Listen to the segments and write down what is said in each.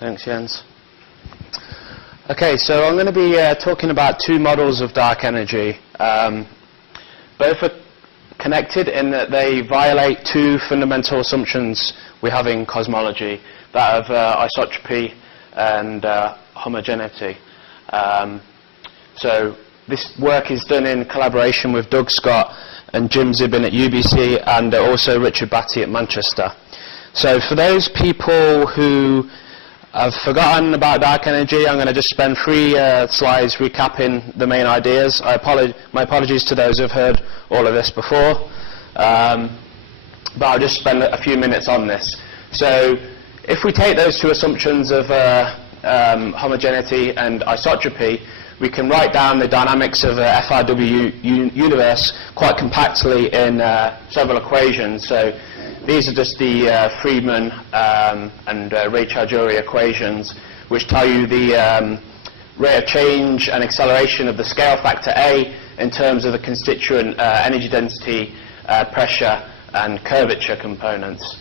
Thanks, Jens. Okay, so I'm going to be talking about two models of dark energy. Both are connected in that they violate two fundamental assumptions we have in cosmology, that of isotropy and homogeneity. So this work is done in collaboration with Doug Scott and Jim Zibin at UBC and also Richard Batty at Manchester. So for those people who have forgotten about dark energy, I'm going to just spend 3 slides recapping the main ideas. My apologies to those who have heard all of this before, but I'll just spend a few minutes on this. So if we take those two assumptions of homogeneity and isotropy, we can write down the dynamics of a FRW universe quite compactly in several equations. So these are just the Friedman and Ray-Charjouri equations, which tell you the rate of change and acceleration of the scale factor A in terms of the constituent energy density, pressure, and curvature components.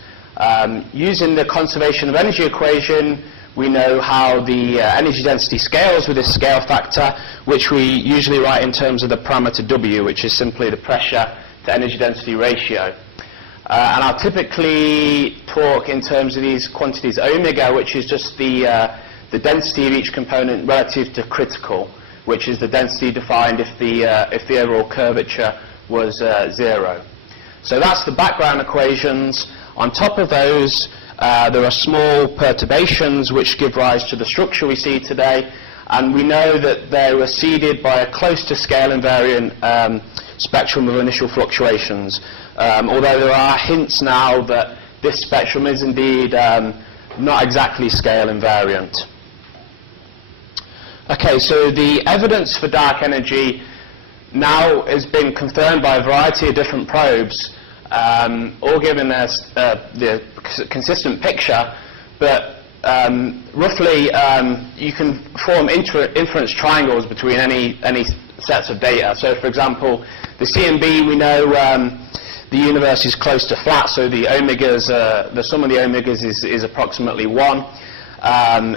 Using the conservation of energy equation, we know how the energy density scales with this scale factor, which we usually write in terms of the parameter W, which is simply the pressure to energy density ratio. And I'll typically talk in terms of these quantities omega, which is just the density of each component relative to critical, which is the density defined if the overall curvature was 0. So that's the background equations. On top of those, there are small perturbations which give rise to the structure we see today, and we know that they were seeded by a close to scale invariant spectrum of initial fluctuations, although there are hints now that this spectrum is indeed not exactly scale invariant. Okay, so the evidence for dark energy now has been confirmed by a variety of different probes, all giving us the consistent picture, but roughly you can form inference triangles between any sets of data. So for example, the CMB, we know the universe is close to flat, so the omegas, the sum of the omegas is approximately 1.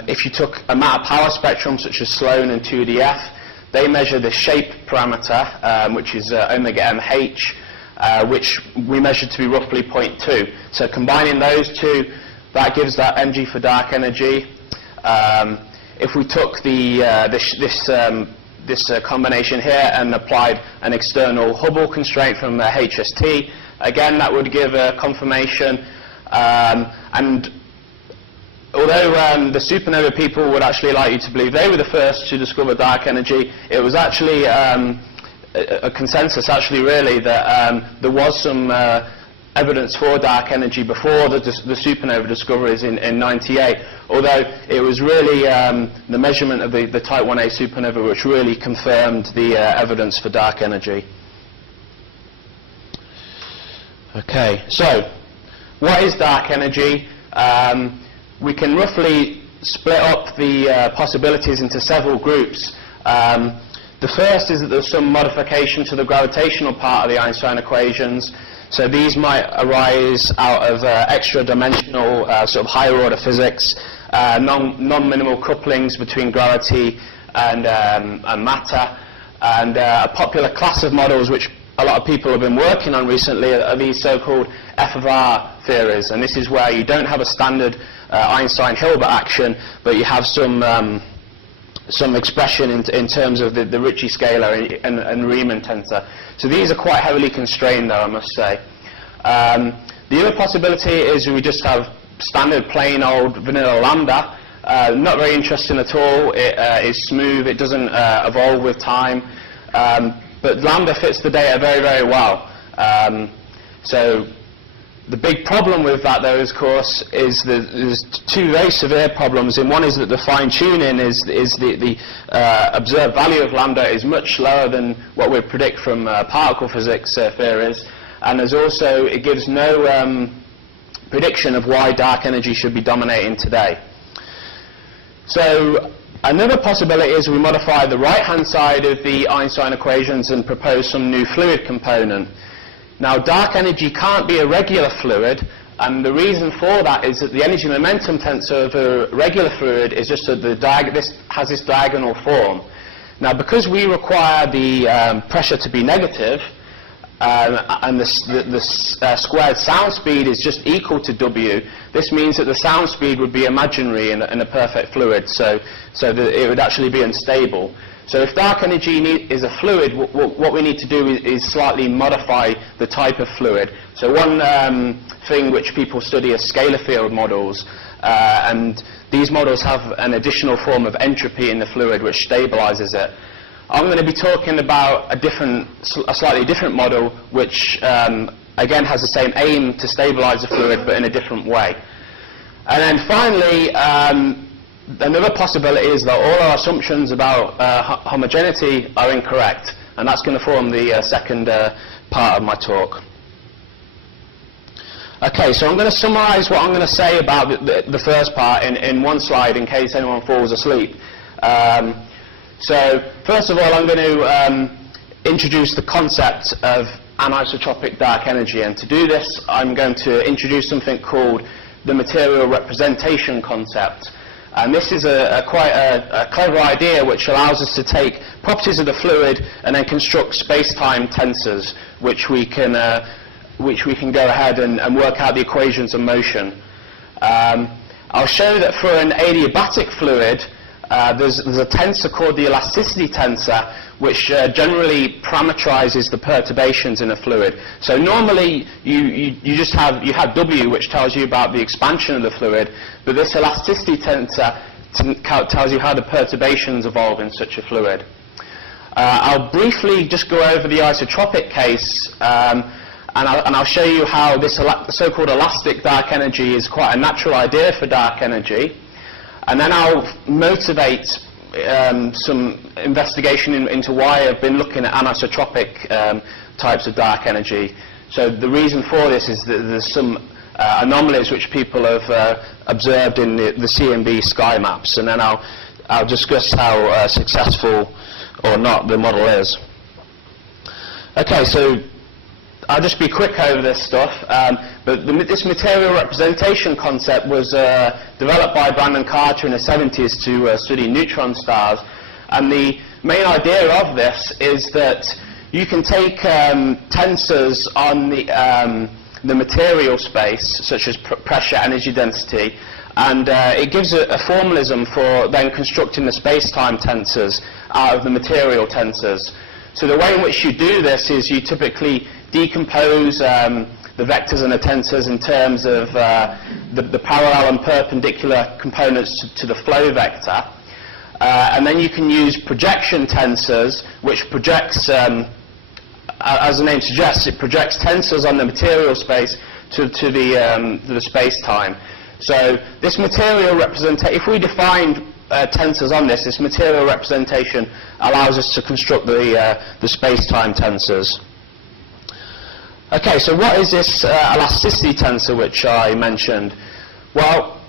If you took a matter power spectrum such as Sloan and 2DF, they measure the shape parameter, which is omega mh, which we measure to be roughly 0.2. So combining those two, that gives that mg for dark energy. If we took this combination here and applied an external Hubble constraint from HST, again that would give a confirmation. And although the supernova people would actually like you to believe they were the first to discover dark energy, it was actually a consensus actually really that there was some evidence for dark energy before the supernova discoveries in 98, although it was really the measurement of the Type 1a supernova which really confirmed the evidence for dark energy. Okay, so what is dark energy? We can roughly split up the possibilities into several groups. The first is that there's some modification to the gravitational part of the Einstein equations. So these might arise out of extra-dimensional sort of higher-order physics, non-minimal couplings between gravity and matter, and a popular class of models which a lot of people have been working on recently are these so-called F of R theories. And this is where you don't have a standard Einstein-Hilbert action, but you have some expression in terms of the Ricci scalar and Riemann tensor. So these are quite heavily constrained though, I must say. The other possibility is we just have standard plain old vanilla lambda. Not very interesting at all. It is smooth, it doesn't evolve with time, but lambda fits the data very, very well. So the big problem with that, though, of course, is that there's two very severe problems. And one is that the fine-tuning is the observed value of lambda is much lower than what we predict from particle physics theories. And there's also, it gives no prediction of why dark energy should be dominating today. So another possibility is we modify the right-hand side of the Einstein equations and propose some new fluid component. Now, dark energy can't be a regular fluid And the reason for that is that the energy momentum tensor of a regular fluid is just that this has this diagonal form. Now, because we require the pressure to be negative, and the squared sound speed is just equal to W, this means that the sound speed would be imaginary in a perfect fluid, so that it would actually be unstable. So if dark energy is a fluid, what we need to do is slightly modify the type of fluid. So one thing which people study is scalar field models, and these models have an additional form of entropy in the fluid which stabilizes it. I'm going to be talking about a slightly different model which again has the same aim to stabilize the fluid but in a different way. And then finally, another possibility is that all our assumptions about homogeneity are incorrect, and that's going to form the second part of my talk. Okay, so I'm going to summarize what I'm going to say about the first part in one slide in case anyone falls asleep. So first of all, I'm going to introduce the concept of anisotropic dark energy, and to do this I'm going to introduce something called the material representation concept. And this is quite a clever idea which allows us to take properties of the fluid and then construct space-time tensors which we can go ahead and work out the equations of motion. I'll show that for an adiabatic fluid there's a tensor called the elasticity tensor which generally parameterizes the perturbations in a fluid. So normally you have W which tells you about the expansion of the fluid, but this elasticity tensor tells you how the perturbations evolve in such a fluid. I'll briefly just go over the isotropic case, and I'll show you how this so-called elastic dark energy is quite a natural idea for dark energy. And then I'll motivate some investigation into why I've been looking at anisotropic types of dark energy. So the reason for this is that there's some anomalies which people have observed in the CMB sky maps, and then I'll discuss how successful or not the model is. Okay, so I'll just be quick over this stuff, but this material representation concept was developed by Brandon Carter in the 70s to study neutron stars, and the main idea of this is that you can take tensors on the material space, such as pressure, energy density, and it gives a formalism for then constructing the space-time tensors out of the material tensors. So the way in which you do this is you typically decompose the vectors and the tensors in terms of the parallel and perpendicular components to the flow vector, and then you can use projection tensors, which projects, as the name suggests, it projects tensors on the material space to the space-time. So this material representation, if we defined tensors on this material representation allows us to construct the space-time tensors. Okay, so what is this elasticity tensor which I mentioned? Well,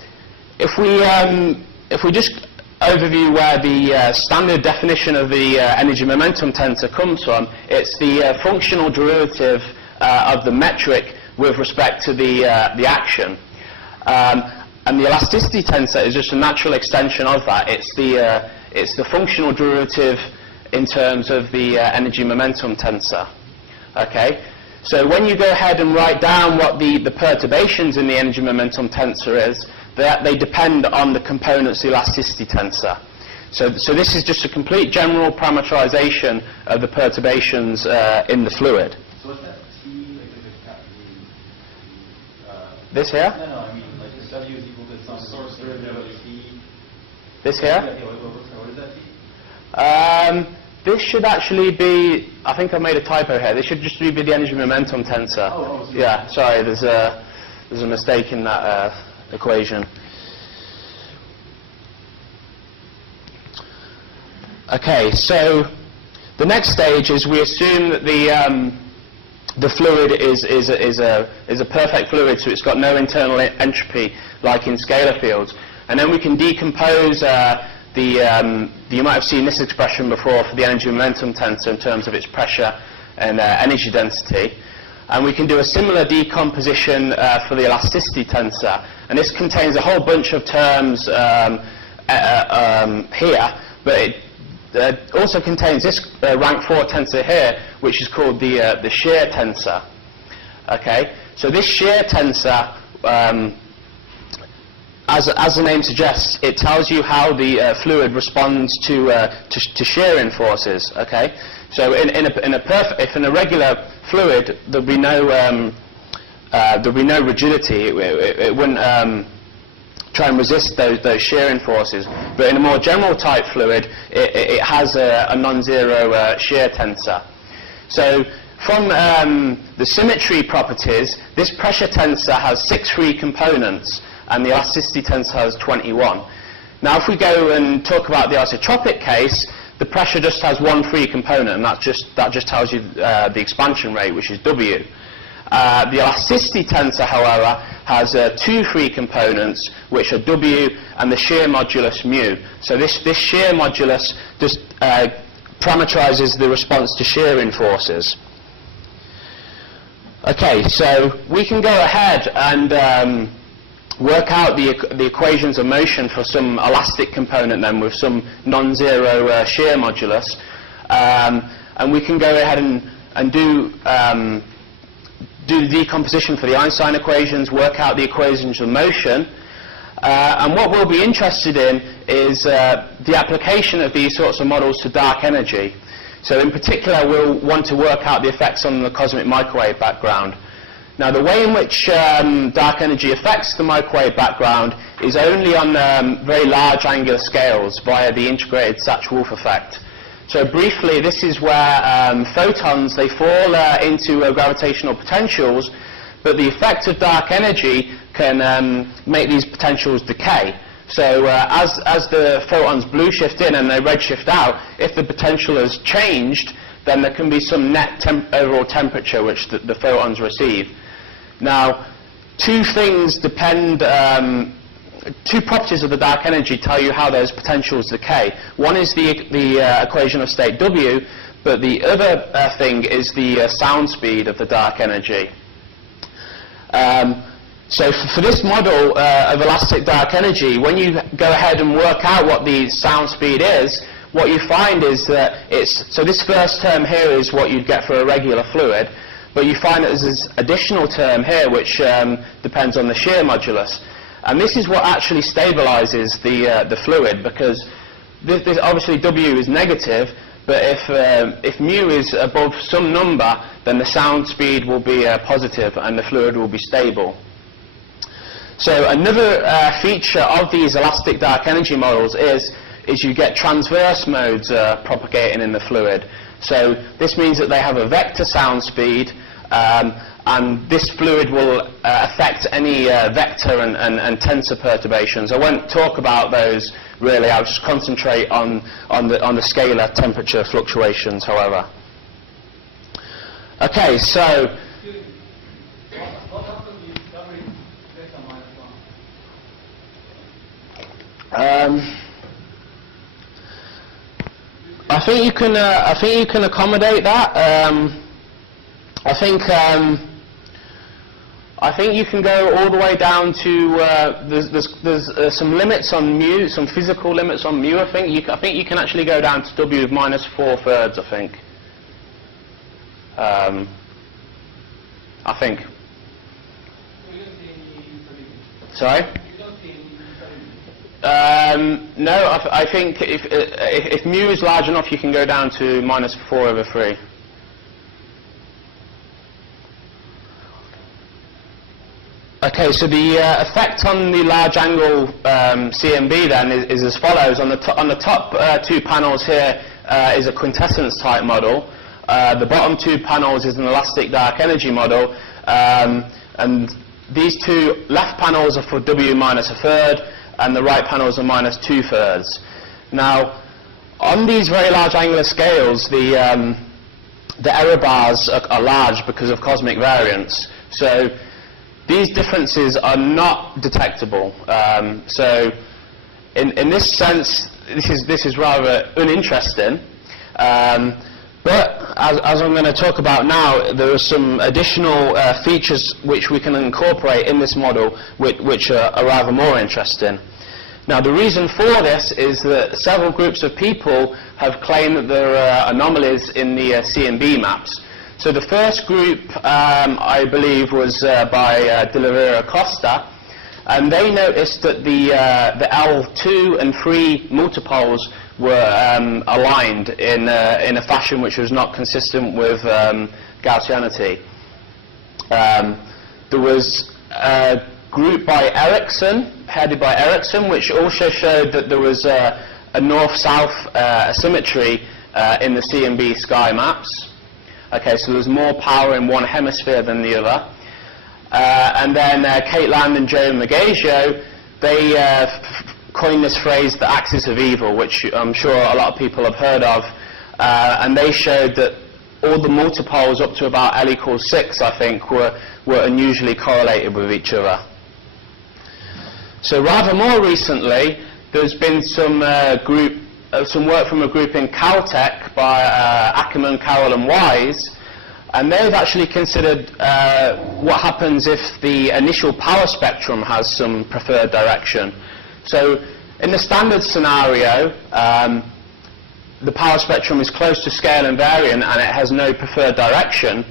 if we just overview where the standard definition of the energy momentum tensor comes from, it's the functional derivative of the metric with respect to the action. And the elasticity tensor is just a natural extension of that. It's the functional derivative in terms of the energy momentum tensor. Okay. So when you go ahead and write down what the perturbations in the energy momentum tensor is, they depend on the component's elasticity tensor. So this is just a complete general parameterization of the perturbations in the fluid. So what's that T, This here? No, I mean like this W is equal to some source derivative of T. This here? Yeah, what is that T? This should actually be, I think I made a typo here, this should just be the energy momentum tensor. Oh, yeah, sorry, there's a mistake in that equation. Okay, so the next stage is we assume that the fluid is a perfect fluid, so it's got no internal entropy like in scalar fields, and then we can decompose you might have seen this expression before for the energy momentum tensor in terms of its pressure and energy density. And we can do a similar decomposition for the elasticity tensor. And this contains a whole bunch of terms here, but it also contains this rank 4 tensor here, which is called the shear tensor. Okay, so this shear tensor, as the name suggests, it tells you how the fluid responds to shearing forces. Okay, so if in a regular fluid there'll be no rigidity, it wouldn't try and resist those shearing forces. But in a more general type fluid, it has a non-zero shear tensor. So from the symmetry properties, this pressure tensor has 6 free components, and the elasticity tensor has 21. Now if we go and talk about the isotropic case, the pressure just has 1 free component, and that just tells you the expansion rate, which is W. The elasticity tensor, however, has 2 free components, which are W and the shear modulus mu. So this shear modulus just parameterizes the response to shearing forces. Okay, so we can go ahead and work out the equations of motion for some elastic component then with some non-zero shear modulus, and we can go ahead and do the decomposition for the Einstein equations, work out the equations of motion, and what we'll be interested in is the application of these sorts of models to dark energy. So in particular we'll want to work out the effects on the cosmic microwave background. Now the way in which dark energy affects the microwave background is only on very large angular scales via the integrated Sachs-Wolf effect. So briefly, this is where photons, they fall into gravitational potentials, but the effect of dark energy can make these potentials decay. So as the photons blue shift in and they red shift out, if the potential has changed, then there can be some net overall temperature which the photons receive. Now, two things depend, two properties of the dark energy tell you how those potentials decay. One is the equation of state W, but the other thing is the sound speed of the dark energy. So for this model of elastic dark energy, when you go ahead and work out what the sound speed is, what you find is that so this first term here is what you'd get for a regular fluid, but you find that there's this additional term here which depends on the shear modulus. And this is what actually stabilizes the fluid, because this obviously W is negative, but if mu is above some number, then the sound speed will be positive and the fluid will be stable. So another feature of these elastic dark energy models is you get transverse modes propagating in the fluid. So this means that they have a vector sound speed, and this fluid will affect any vector and tensor perturbations. I won't talk about those really. I'll just concentrate on the scalar temperature fluctuations, however. Okay, so What happens if W delta minus 1? I think you can accommodate that. I think you can go all the way down to there's some limits on mu, some physical limits on mu. I think you can actually go down to W of minus 4/3. I think. Sorry. No, I think if mu is large enough, you can go down to minus 4/3. Okay, so the effect on the large angle CMB then is as follows. On the top two panels here is a quintessence type model. The bottom two panels is an elastic dark energy model, and these two left panels are for W minus 1/3, and the right panels are minus 2/3. Now, on these very large angular scales, the error bars are large because of cosmic variance. So these differences are not detectable. So in this sense, this is rather uninteresting. But as I'm going to talk about now, there are some additional features which we can incorporate in this model which are rather more interesting. Now, the reason for this is that several groups of people have claimed that there are anomalies in the CMB maps. So the first group, I believe, was by De Oliveira Costa, and they noticed that the L2 and 3 multipoles were aligned in a fashion which was not consistent with Gaussianity. There was a group by Ericsson, headed by Ericsson, which also showed that there was a north-south asymmetry in the CMB sky maps. Okay, so there's more power in one hemisphere than the other. And then Kate Land and Joe Magasio, they coined this phrase, the axis of evil, which I'm sure a lot of people have heard of. And they showed that all the multipoles up to about L equals 6, I think, were unusually correlated with each other. So rather more recently, there's been some work from a group in Caltech by Ackerman, Carroll and Wise, and they've actually considered what happens if the initial power spectrum has some preferred direction. So in the standard scenario, the power spectrum is close to scale invariant and it has no preferred direction.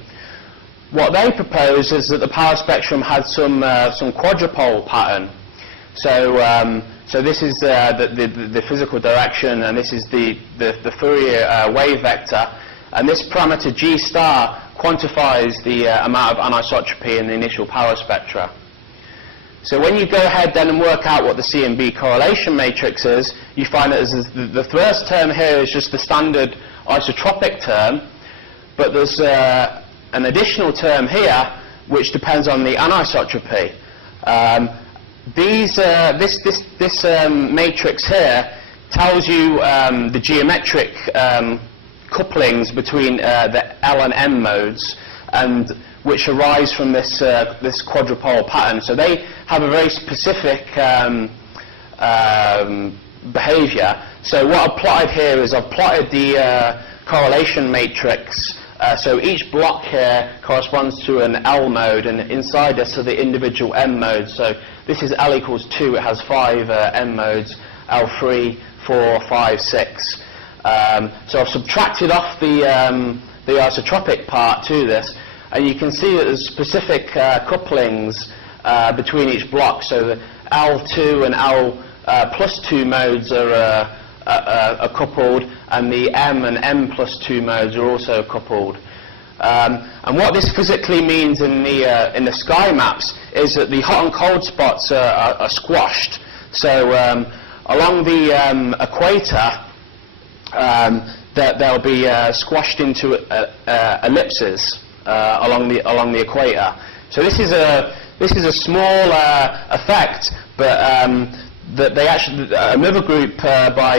What they propose is that the power spectrum had some quadrupole pattern. So this is the physical direction, and this is the Fourier wave vector, and this parameter G star quantifies the amount of anisotropy in the initial power spectra. So when you go ahead then and work out what the CMB correlation matrix is, you find that the first term here is just the standard isotropic term, but there's an additional term here which depends on the anisotropy. This matrix here tells you the geometric couplings between the L and M modes, and which arise from this quadrupole pattern. So they have a very specific behavior. So what I've plotted here is I've plotted the correlation matrix. So each block here corresponds to an L mode, and inside this are the individual M modes. So this is L equals 2, it has 5 M modes, L3, 4, 5, 6. So I've subtracted off the isotropic part to this, and you can see that there's specific couplings between each block. So the L2 and L plus 2 modes are coupled, and the M and M plus 2 modes are also coupled. And what this physically means in the sky maps is that the hot and cold spots are squashed. So along the equator, they'll be squashed into ellipses along the equator. So this is a small effect, but that they actually, another group by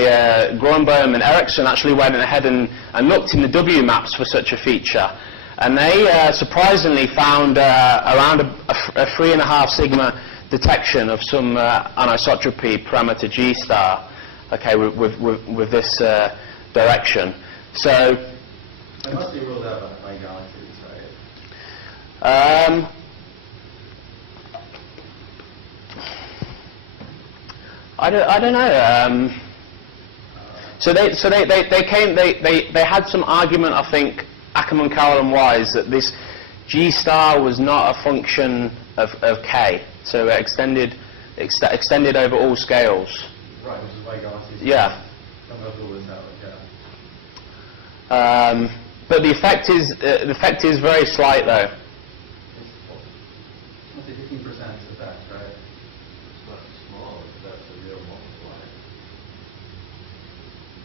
Grönbohm and Ericsson actually went ahead and looked in the W maps for such a feature, and they surprisingly found around a 3.5 sigma detection of some anisotropy parameter G star, okay, with this direction. So it must be ruled out by galaxies, right? I don't know. So they had some argument, I think, Ackerman, Carroll and Wise, that this G star was not a function of K, so it extended over all scales. Right, which is why galaxies. Yeah. Some of it was that, yeah. But the effect is very slight, though. It's 15% effect, right? It's not small, if that's a real multiplier.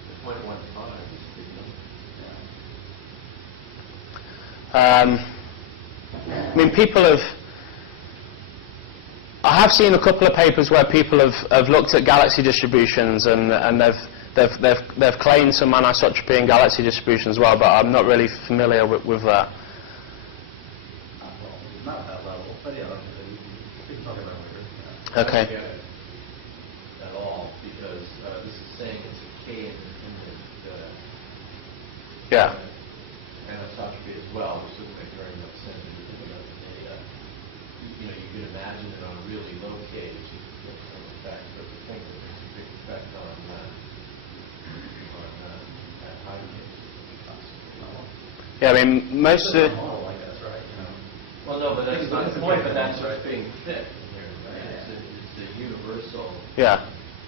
The 0.15 is big number. I mean, people have. I have seen a couple of papers where people have looked at galaxy distributions and they've claimed some anisotropy in galaxy distributions as well, but I'm not really familiar with that. Not at that level, but yeah, we can talk about it later. Okay. I don't get it at all, because this is saying it's a K independent. Yeah. And Yeah, I mean, most of the... Model, I guess, right? Well, no, but that's not the point, but that's what's being fit. It's a universal Yeah.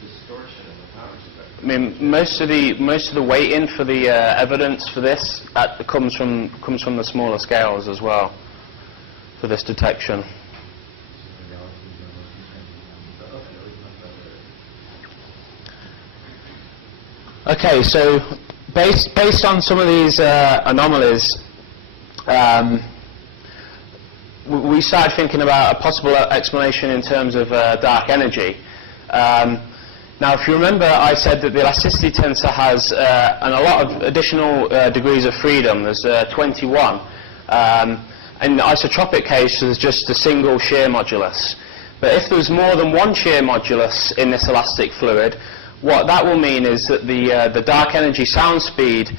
distortion in the power spectrum. I mean, most of the weighting for the evidence for this comes from the smaller scales as well for this detection. Okay, so based on some of these anomalies, we started thinking about a possible explanation in terms of dark energy. Now, if you remember, I said that the elasticity tensor has a lot of additional degrees of freedom. There's 21. In the isotropic case, there's just a single shear modulus. But if there's more than one shear modulus in this elastic fluid, what that will mean is that the dark energy sound speed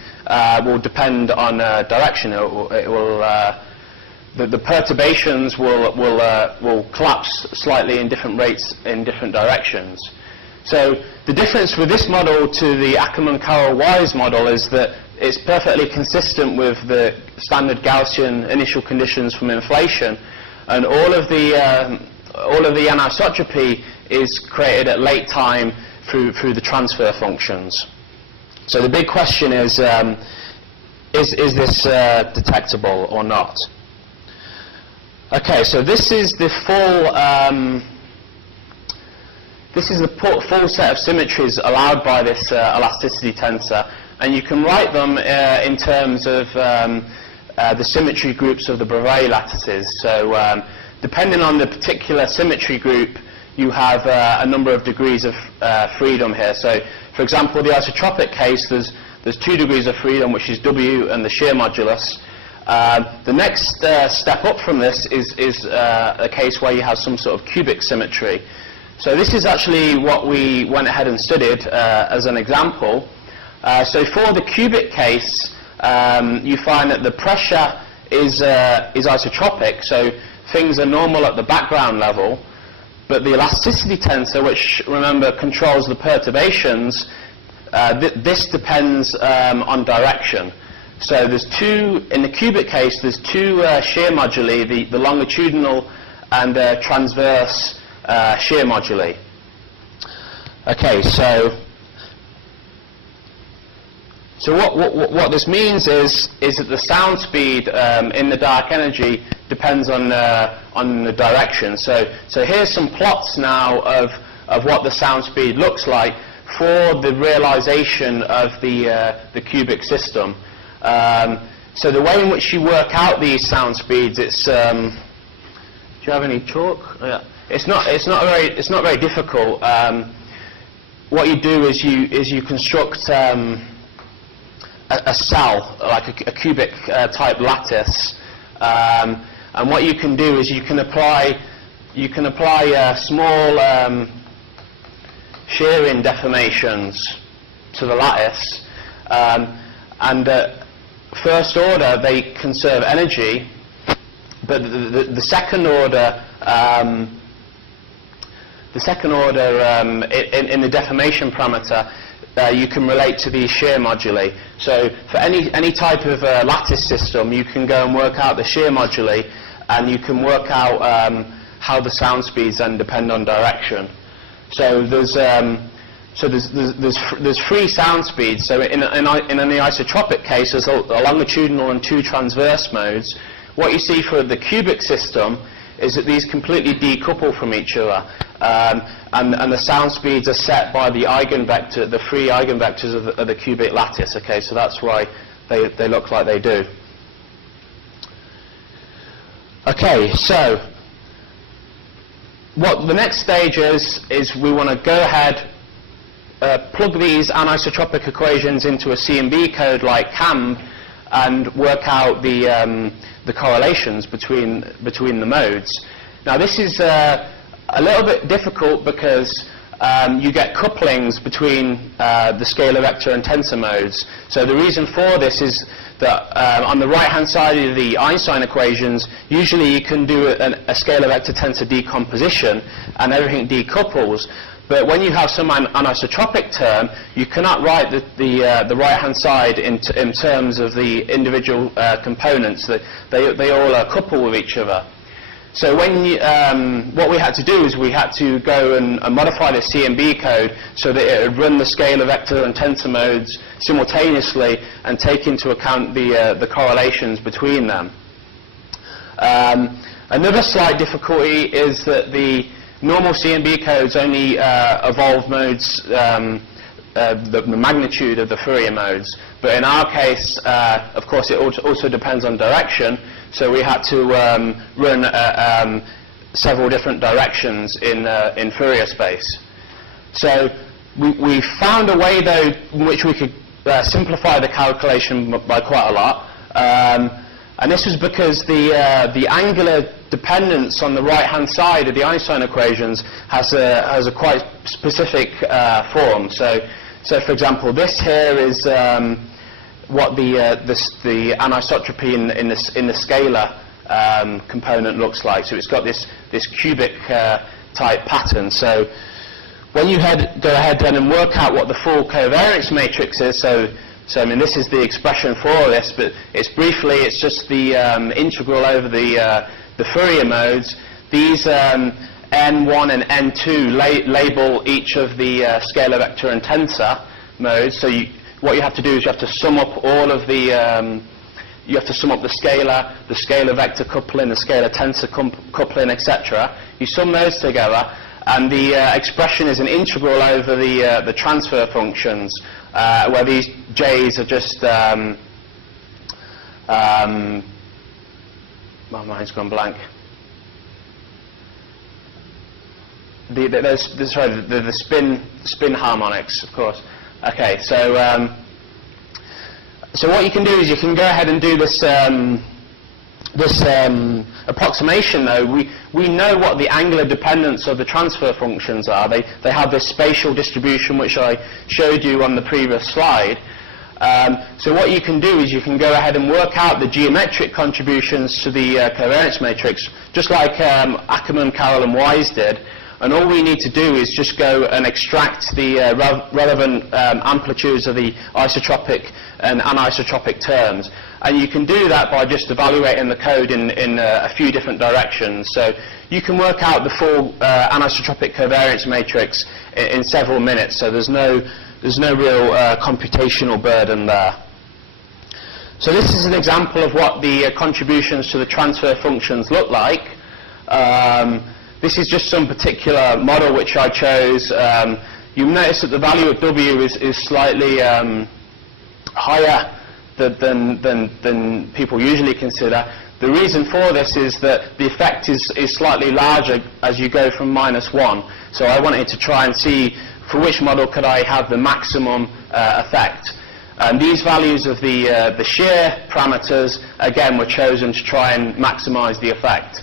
will depend on direction. The perturbations will collapse slightly in different rates in different directions. So the difference with this model to the Ackermann-Carroll-Wise model is that it's perfectly consistent with the standard Gaussian initial conditions from inflation, and all of the anisotropy is created at late time through the transfer functions. So the big question is this detectable or not? Okay, so this is the full full set of symmetries allowed by this elasticity tensor, and you can write them in terms of the symmetry groups of the Bravais lattices. So depending on the particular symmetry group, you have a number of degrees of freedom here. So, for example, the isotropic case, there's 2 degrees of freedom, which is W and the shear modulus. The next step up from this is a case where you have some sort of cubic symmetry. So this is actually what we went ahead and studied as an example. So for the cubic case, you find that the pressure is isotropic, so things are normal at the background level, but the elasticity tensor, which, remember, controls the perturbations, this depends on direction. So there's 2, in the cubic case, there's 2 shear moduli, the longitudinal and transverse shear moduli. Okay, so what this means is that the sound speed in the dark energy depends on the direction. So here's some plots now of what the sound speed looks like for the realization of the cubic system. So the way in which you work out these sound speeds, it's do you have any chalk? Yeah. It's not very difficult. What you do is you construct a cell, like a cubic type lattice, and what you can do is you can apply small shearing deformations to the lattice, and first order they conserve energy, but the second order in the deformation parameter, you can relate to these shear moduli. So for any type of lattice system, you can go and work out the shear moduli, and you can work out how the sound speeds then depend on direction. So there's 3 sound speeds. So in an isotropic case, there's a longitudinal and 2 transverse modes. What you see for the cubic system is that these completely decouple from each other, and the sound speeds are set by the eigenvector, the 3 eigenvectors of the cubic lattice. Okay, so that's why they look like they do. Okay, so what the next stage is we want to go ahead, plug these anisotropic equations into a CMB code like CAMB, and work out the correlations between the modes. Now this is a little bit difficult because you get couplings between the scalar vector and tensor modes. So the reason for this is that on the right-hand side of the Einstein equations, usually you can do a scalar vector tensor decomposition and everything decouples. But when you have some anisotropic term, you cannot write the right-hand side in terms of the individual components. That they all couple with each other. So when what we had to do is we had to go and modify the CMB code so that it would run the scalar vector and tensor modes simultaneously and take into account the correlations between them. Another slight difficulty is that the normal CMB codes only evolve modes, the magnitude of the Fourier modes. But in our case, of course, it also depends on direction. So we had to run several different directions in Fourier space. So we found a way, though, in which we could simplify the calculation by quite a lot. And this was because the angular dependence on the right-hand side of the Einstein equations has a quite specific form. So for example, this here is what the anisotropy in the scalar component looks like. So it's got this cubic type pattern. So when you go ahead then and work out what the full covariance matrix is, so I mean this is the expression for this, but it's just the integral over the Fourier modes. These n1 and n2 label each of the scalar vector and tensor modes. So what you have to do is you have to sum up all of the you have to sum up the scalar vector coupling, the scalar tensor coupling, etc. You sum those together, and the expression is an integral over the transfer functions, where these j's are just my mind's gone blank. The spin harmonics, of course. Okay, so what you can do is you can go ahead and do this approximation. Though we know what the angular dependence of the transfer functions are. They have this spatial distribution which I showed you on the previous slide. So what you can do is you can go ahead and work out the geometric contributions to the covariance matrix, just like Ackerman, Carroll and Wise did. And all we need to do is just go and extract the relevant amplitudes of the isotropic and anisotropic terms. And you can do that by just evaluating the code in a few different directions. So you can work out the full anisotropic covariance matrix in several minutes. So there's no real computational burden there. So this is an example of what the contributions to the transfer functions look like. This is just some particular model which I chose. You'll notice that the value of W is slightly higher than people usually consider. The reason for this is that the effect is slightly larger as you go from -1. So I wanted to try and see for which model could I have the maximum effect. And these values of the shear parameters, again, were chosen to try and maximize the effect.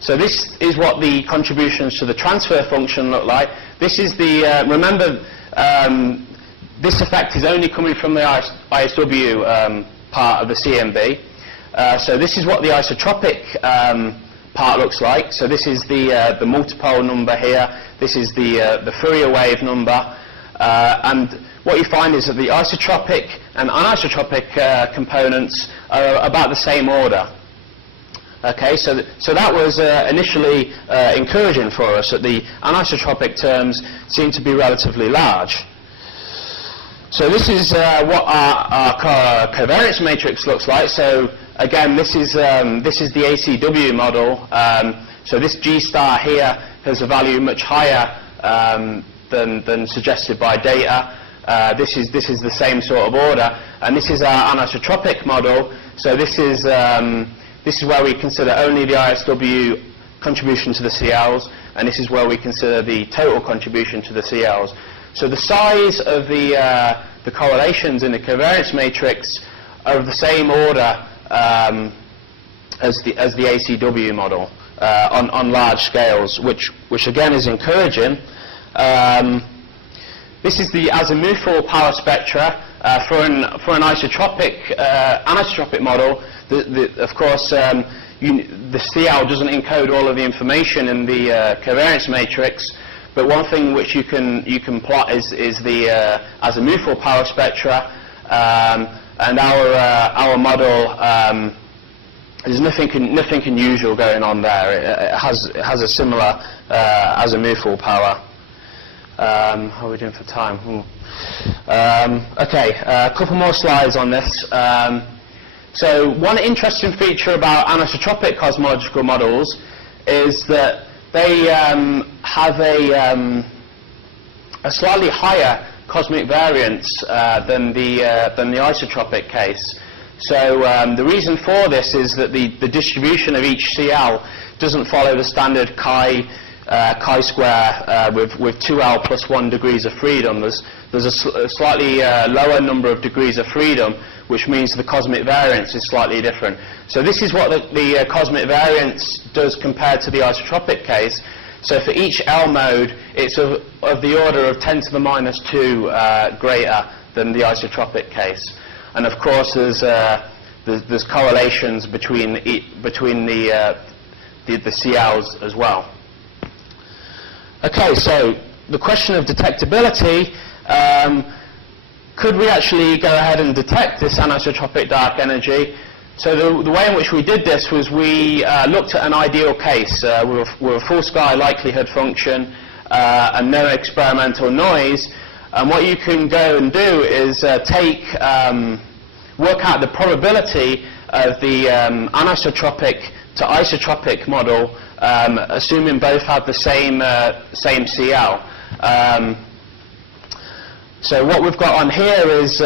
So this is what the contributions to the transfer function look like. This is remember, this effect is only coming from the ISW part of the CMB. So this is what the isotropic part looks like. So this is the multipole number here. This is the Fourier wave number. And what you find is that the isotropic and anisotropic components are about the same order. Okay, so that was initially encouraging for us, that the anisotropic terms seem to be relatively large. So this is what our covariance matrix looks like. So again, this is the ACW model. So this G star here has a value much higher than suggested by data. This is the same sort of order, and this is our anisotropic model. So this is where we consider only the ISW contribution to the CLs, and this is where we consider the total contribution to the CLs. So the size of the correlations in the covariance matrix are of the same order as the ACW model on large scales, which again is encouraging. This is the Azimuthal power spectra for an anisotropic model. Of course, the CL doesn't encode all of the information in the covariance matrix, But one thing which you can plot is the azimuthal power spectra, and our model. There's nothing unusual going on there. It has a similar azimuthal power. How are we doing for time? Okay, a couple more slides on this. So one interesting feature about anisotropic cosmological models is that they have a slightly higher cosmic variance than the isotropic case. So the reason for this is that the distribution of each CL doesn't follow the standard chi-square with 2L plus 1 degrees of freedom. There's a slightly lower number of degrees of freedom, which means the cosmic variance is slightly different. So this is what the cosmic variance does compared to the isotropic case. So for each L mode, it's of the order of 10 to the minus 2 greater than the isotropic case. And of course, there's correlations between the CLs as well. Okay, so the question of detectability. Could we actually go ahead and detect this anisotropic dark energy? So the way in which we did this was we looked at an ideal case with a full sky likelihood function and no experimental noise. And what you can go and do is work out the probability of the anisotropic to isotropic model, assuming both have the same CL. So what we've got on here is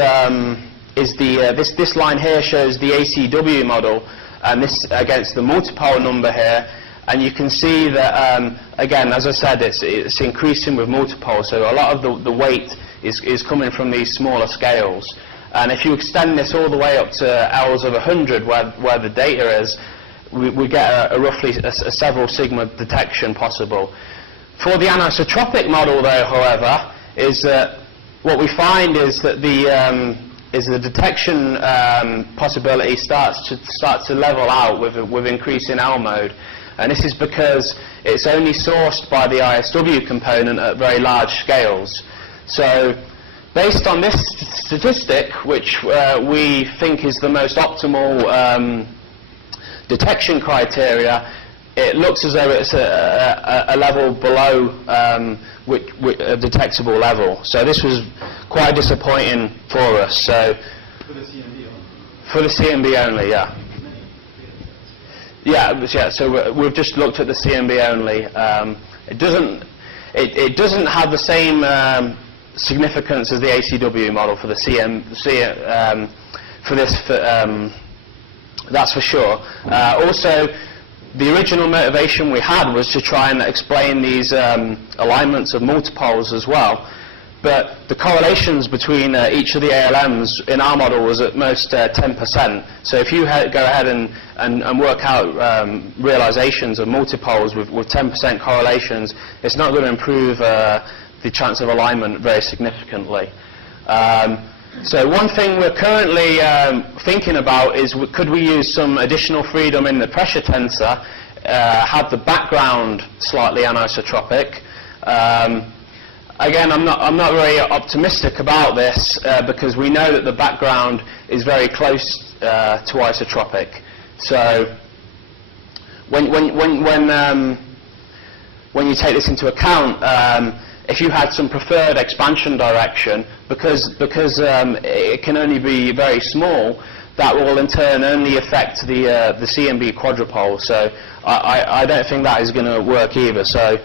this line here shows the ACW model, and this against the multipole number here, and you can see that again, as I said, it's increasing with multipole. So a lot of the weight is coming from these smaller scales, and if you extend this all the way up to L's of 100, where the data is, we get roughly a several sigma detection possible. For the anisotropic model, though, however, is that what we find is that the detection possibility starts to level out with increasing L mode, and this is because it's only sourced by the ISW component at very large scales. So, based on this statistic, which we think is the most optimal detection criteria, it looks as though it's a level below a detectable level. So this was quite disappointing for us. So For the CMB only? For the CMB only, yeah. Yeah. So we've just looked at the CMB only. It doesn't have the same significance as the ACW model for the that's for sure. Also, the original motivation we had was to try and explain these alignments of multipoles as well, but the correlations between each of the ALMs in our model was at most 10%. So if you go ahead and work out realizations of multipoles with 10% correlations, it's not going to improve the chance of alignment very significantly. So one thing we're currently thinking about is could we use some additional freedom in the pressure tensor, have the background slightly anisotropic. Again, I'm not very optimistic about this because we know that the background is very close to isotropic. So when you take this into account, if you had some preferred expansion direction, because it can only be very small, that will in turn only affect the CMB quadrupole. So I don't think that is going to work either. So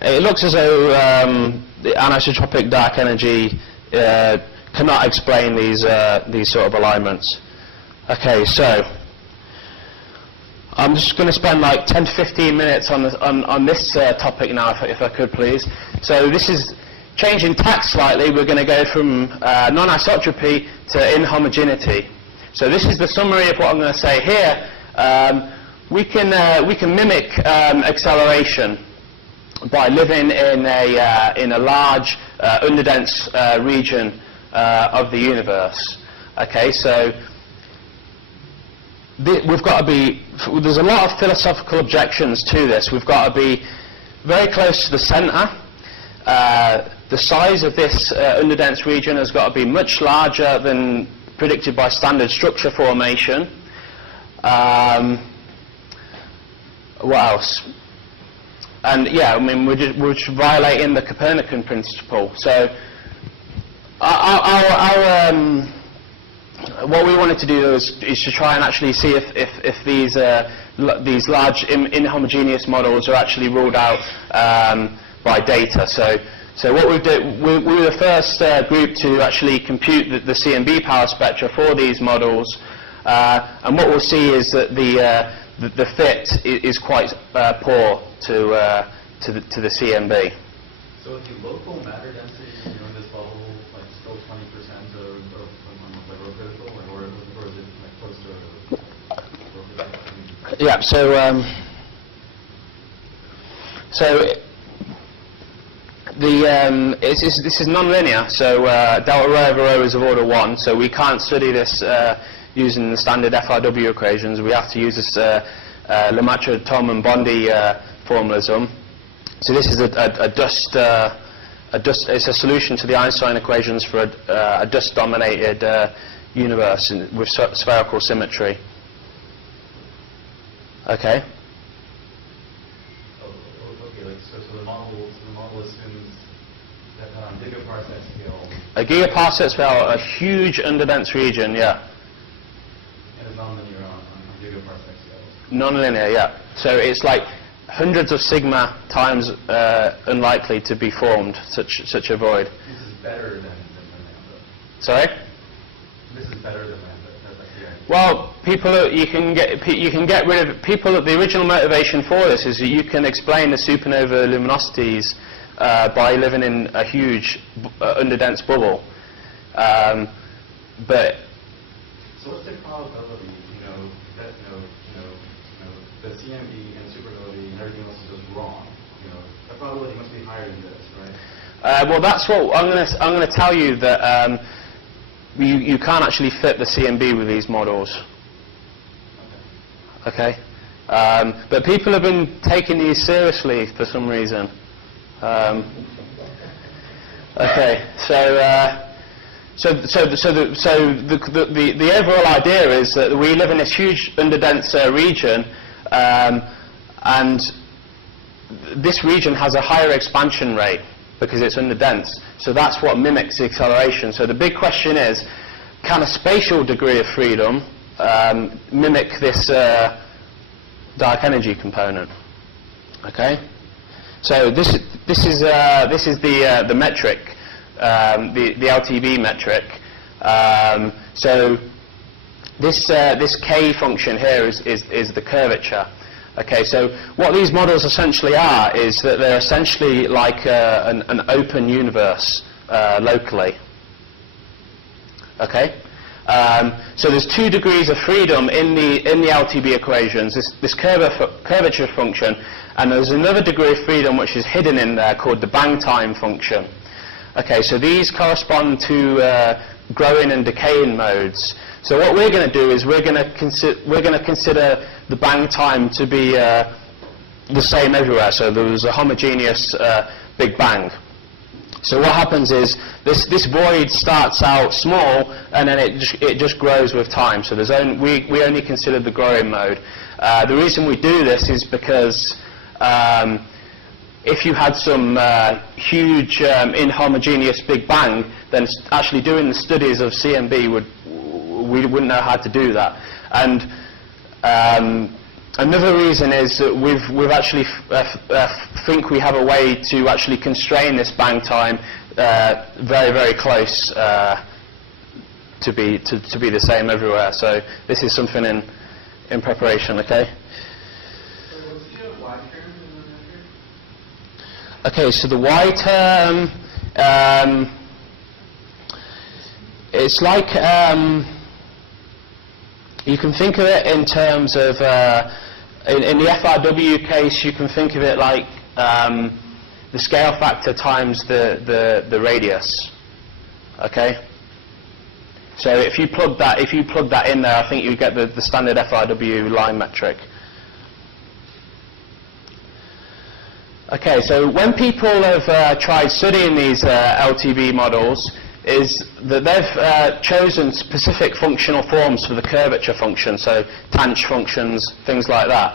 it looks as though the anisotropic dark energy cannot explain these sort of alignments. Okay, so I'm just going to spend like 10 to 15 minutes on this topic now, if I could please. So this is changing tack slightly. We're going to go from non-isotropy to inhomogeneity. So this is the summary of what I'm going to say here. We can mimic acceleration by living in a large underdense region of the universe. Okay, so we've got to be. There's a lot of philosophical objections to this. We've got to be very close to the center. The size of this underdense region has got to be much larger than predicted by standard structure formation. What else? And yeah, I mean, we're just violating the Copernican principle. So what we wanted to do is to try and actually see if these large inhomogeneous models are actually ruled out by data. So what we were the first group to actually compute the CMB power spectra for these models, and what we'll see is that the fit is quite poor to the CMB. So the local matter density, in this level, like still 20% of rho critical, or is it like close to rho critical? Yeah. So this is nonlinear. So delta rho over rho is of order 1. So we can't study this using the standard FRW equations. We have to use this Lemaitre, Thom, and Bondi formalism. So this is it's a solution to the Einstein equations for a dust-dominated universe with spherical symmetry. Okay. Okay. So the model assumes that on gigaparsec scale. A gigaparsec scale, a huge underdense region, yeah. And it's nonlinear on gigaparsec scale. Nonlinear, yeah. So it's like hundreds of sigma times unlikely to be formed such a void. This is better than lambda. Sorry? This is better than lambda. Well, you can get rid of people. The original motivation for this is that you can explain the supernova luminosities by living in a huge underdense bubble. But so what's the probability? That the CMB and supernovae and everything else is just wrong. The probability must be higher than this, right? well, that's what I'm going to tell you, that you can't actually fit the CMB with these models. Okay. But people have been taking these seriously for some reason. Okay. So the overall idea is that we live in this huge underdense region, and this region has a higher expansion rate because it's underdense. So that's what mimics the acceleration. So the big question is, can a spatial degree of freedom mimic this dark energy component? Okay. So this is the metric, the LTB metric. So this K function here is the curvature. Okay, so what these models essentially are is that they're essentially like an open universe locally. Okay, so there's 2 degrees of freedom in the LTB equations. This curvature function, and there's another degree of freedom which is hidden in there called the bang time function. Okay, so these correspond to growing and decaying modes. So what we're going to do is we're going to consider the bang time to be the same everywhere. So there was a homogeneous Big Bang. So what happens is this void starts out small and then it just grows with time. So we only consider the growing mode. The reason we do this is because if you had some huge inhomogeneous Big Bang, then actually doing the studies of CMB we wouldn't know how to do that. And another reason is that we've actually think we have a way to actually constrain this bang time very, very close to be the same everywhere. So this is something in preparation. Okay. So what's the Y term in the metric? Okay. So the Y term, it's like you can think of it in terms of in the FRW case, you can think of it like the scale factor times the radius. Okay. So if you plug that in there, I think you get the standard FRW line metric. Okay, so when people have tried studying these LTB models, is that they've chosen specific functional forms for the curvature function, so tanh functions, things like that.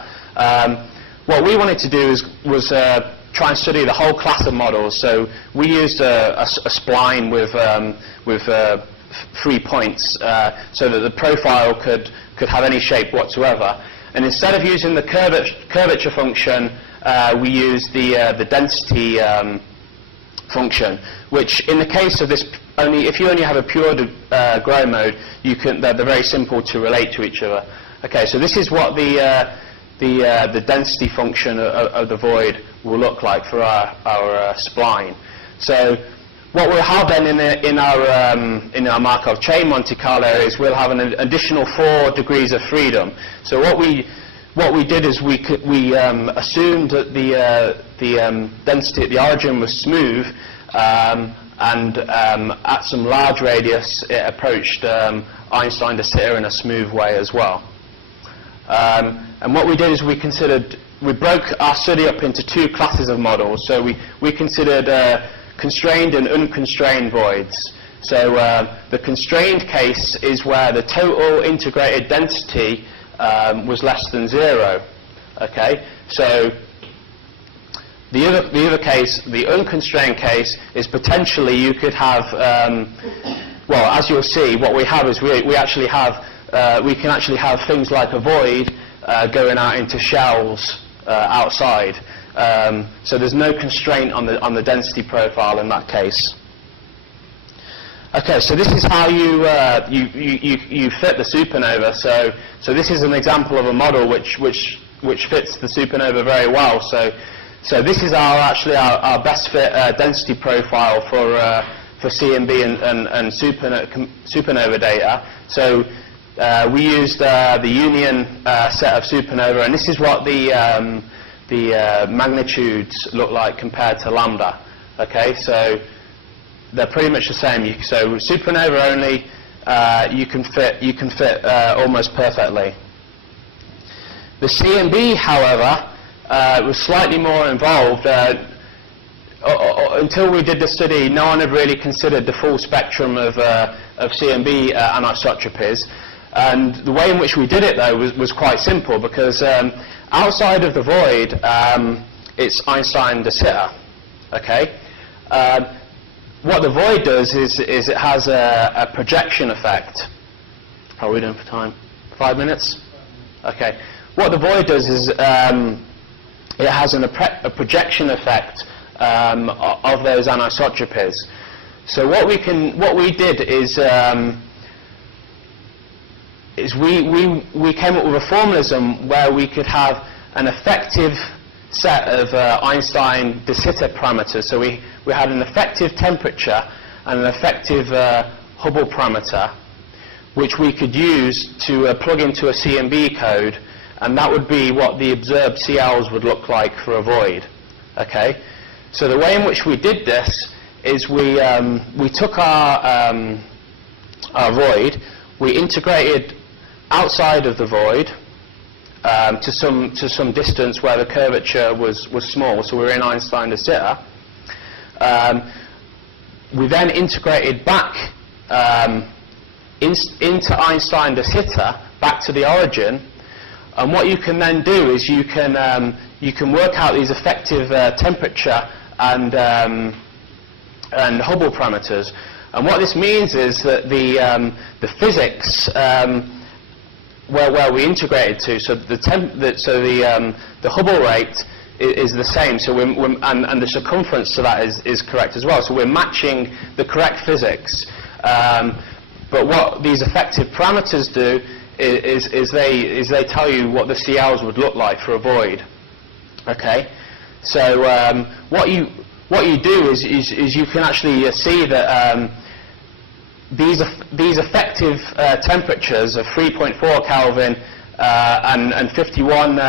What we wanted to do was try and study the whole class of models. So we used a spline with 3 points, so that the profile could have any shape whatsoever. And instead of using the curvature function, we used the density function, which in the case of this, if you only have a pure grow mode, they're very simple to relate to each other. Okay, so this is what the density function of the void will look like for our spline. So what we'll have then in our Markov chain Monte Carlo is we'll have an additional 4 degrees of freedom. So what we did is we assumed that the density at the origin was smooth, and at some large radius it approached Einstein de Sitter in a smooth way as well. And what we did is we broke our study up into 2 classes of models. So we considered constrained and unconstrained voids. So the constrained case is where the total integrated density was less than 0. Okay, so the other case, the unconstrained case, is potentially you could have, well, as you'll see, what we have is we can actually have things like a void going out into shells outside. So there's no constraint on the density profile in that case. Okay, so this is how you fit the supernova. So this is an example of a model which fits the supernova very well. So this is actually our best fit density profile for CMB and supernova data. So we used the union set of supernova, and this is what the magnitudes look like compared to lambda. Okay, so they're pretty much the same. So with supernova only, you can fit almost perfectly. The CMB, however, was slightly more involved. Until we did the study, no one had really considered the full spectrum of CMB anisotropies. And the way in which we did it, though, was quite simple, because outside of the void, it's Einstein de Sitter. Okay. What the void does is it has a projection effect. How are we doing for time? 5 minutes? Okay. What the void does is it has a projection effect of those anisotropies. So what we did is we came up with a formalism where we could have an effective set of Einstein de Sitter parameters. So we had an effective temperature and an effective Hubble parameter, which we could use to plug into a CMB code, and that would be what the observed CLs would look like for a void. Okay, so the way in which we did this is we took our void, we integrated outside of the void to some distance where the curvature was small, so we were in Einstein de Sitter. We then integrated back into Einstein de Sitter, back to the origin, and what you can then do is you can work out these effective temperature and Hubble parameters. And what this means is that the physics where we integrated to, so the Hubble rate is the same, so and the circumference to that is correct as well. So we're matching the correct physics. But what these effective parameters do is they tell you what the CLs would look like for a void. Okay, so what you do is you can actually see that these effective temperatures of 3.4 Kelvin and 51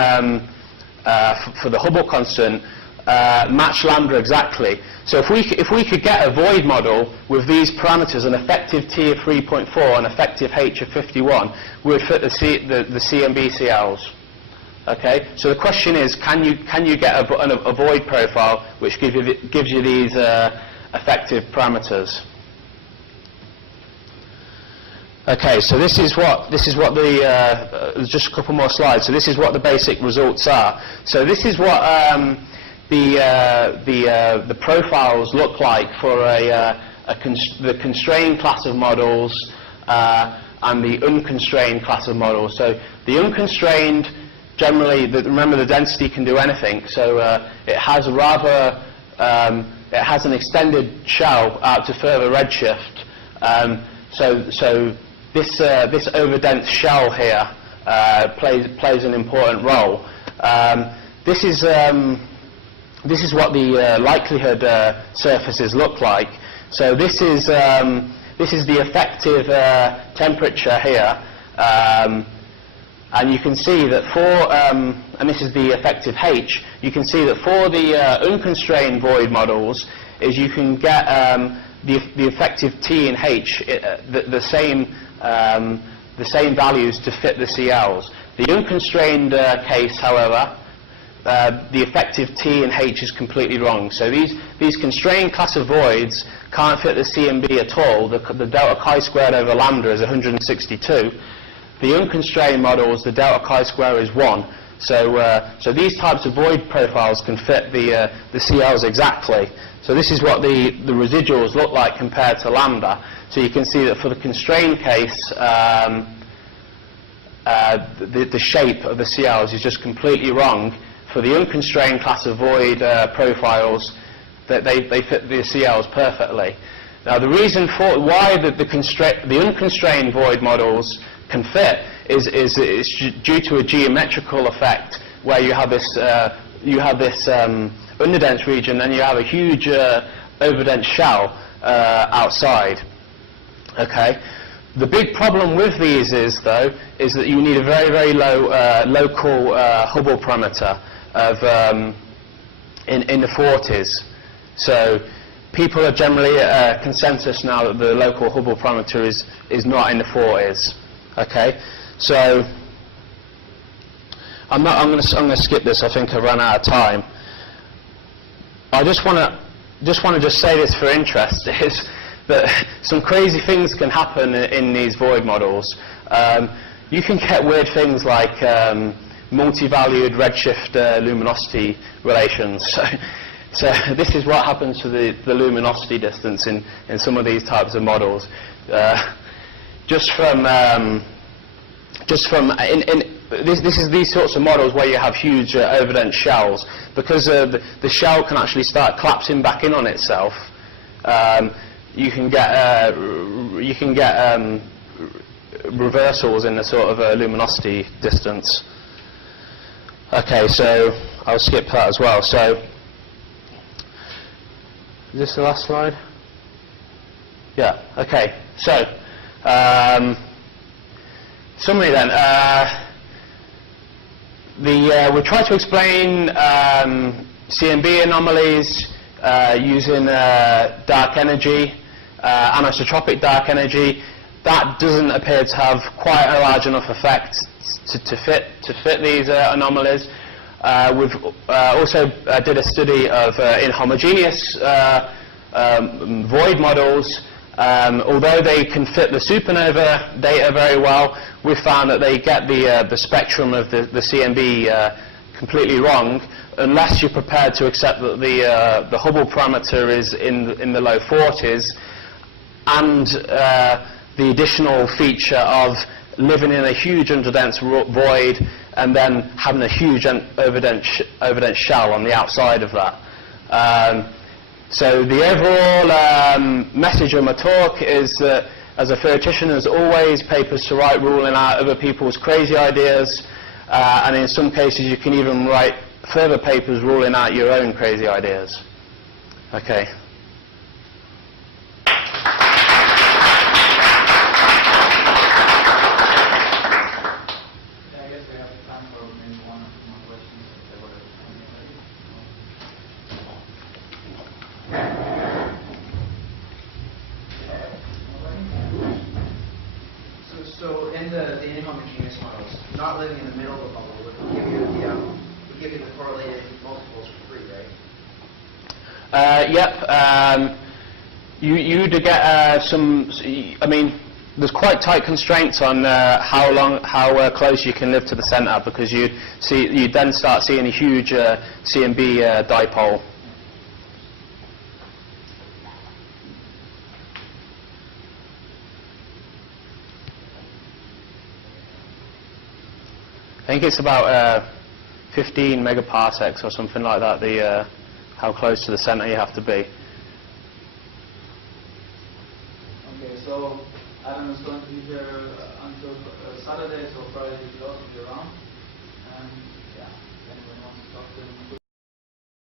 for the Hubble constant match lambda exactly. So if we could get a void model with these parameters, an effective T of 3.4 and effective H of 51, we would fit the CMB CLs. Okay, so the question is, can you get a void profile which gives you these effective parameters? Okay, so this is what the just a couple more slides. So this is what the basic results are. So this is what the profiles look like for the constrained class of models and the unconstrained class of models. So the unconstrained, generally, remember the density can do anything. So it has it has an extended shell out to further redshift. So this overdense shell here plays an important role. This is what the likelihood surfaces look like. So this is the effective temperature here, and you can see that and this is the effective H. You can see that for the unconstrained void models, you can get the effective T and H the same values to fit the CLs. The unconstrained case, however, the effective T and H is completely wrong. So these constrained class of voids can't fit the CMB at all. The delta chi-squared over lambda is 162. The unconstrained models, the delta chi-square is 1. So these types of void profiles can fit the CLs exactly. So this is what the residuals look like compared to lambda. So you can see that for the constrained case, the shape of the CLs is just completely wrong. For the unconstrained class of void profiles, that they fit the CLs perfectly. Now the reason for why the unconstrained void models can fit is due to a geometrical effect where you have this underdense region and you have a huge overdense shell outside. Okay. The big problem with these is that you need a very, very low local Hubble parameter of in the 40s. So people are generally consensus now that the local Hubble parameter is not in the 40s. Okay, so I'm going to skip this. I think I've run out of time. I just want to say this for interest is that some crazy things can happen in these void models. You can get weird things like multi-valued redshift luminosity relations. So this is what happens to the luminosity distance in some of these types of models. Just from these sorts of models where you have huge overdense shells, because the shell can actually start collapsing back in on itself. You can get reversals in the sort of luminosity distance. Okay, so I'll skip that as well. So is this the last slide? Yeah. Okay. So summary then. We try to explain CMB anomalies using dark energy, anisotropic dark energy. That doesn't appear to have quite a large enough effect to fit these anomalies. We've also did a study of inhomogeneous void models. Although they can fit the supernova data very well, we found that they get the spectrum of the CMB completely wrong, unless you're prepared to accept that the Hubble parameter is in the low 40s, and the additional feature of living in a huge underdense void and then having a huge overdense shell on the outside of that. So the overall message of my talk is that, as a theoretician, as always, papers to write ruling out other people's crazy ideas, and in some cases you can even write further papers ruling out your own crazy ideas. Okay. So in the inhomogeneous models, not living in the middle of the bubble would give you the give you the correlated multiples for free, right? Yep. You'd get some. I mean, there's quite tight constraints on how close you can live to the centre, because you then start seeing a huge CMB dipole. I think it's about 15 megaparsecs or something like that. How close to the centre you have to be. Okay, so Adam is going to be here until Saturday, so Friday he will also be around. And yeah, if anyone wants to talk to him.